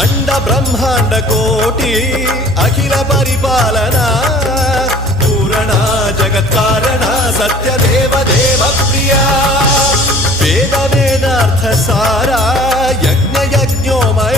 అండ బ్రహ్మాండ కోటి అఖిల పరిపాలన పూరణ జగత్కారణ సత్యదేవ దేవ ప్రియ వేద వేదార్థ సారా యజ్ఞ యజ్ఞోమయ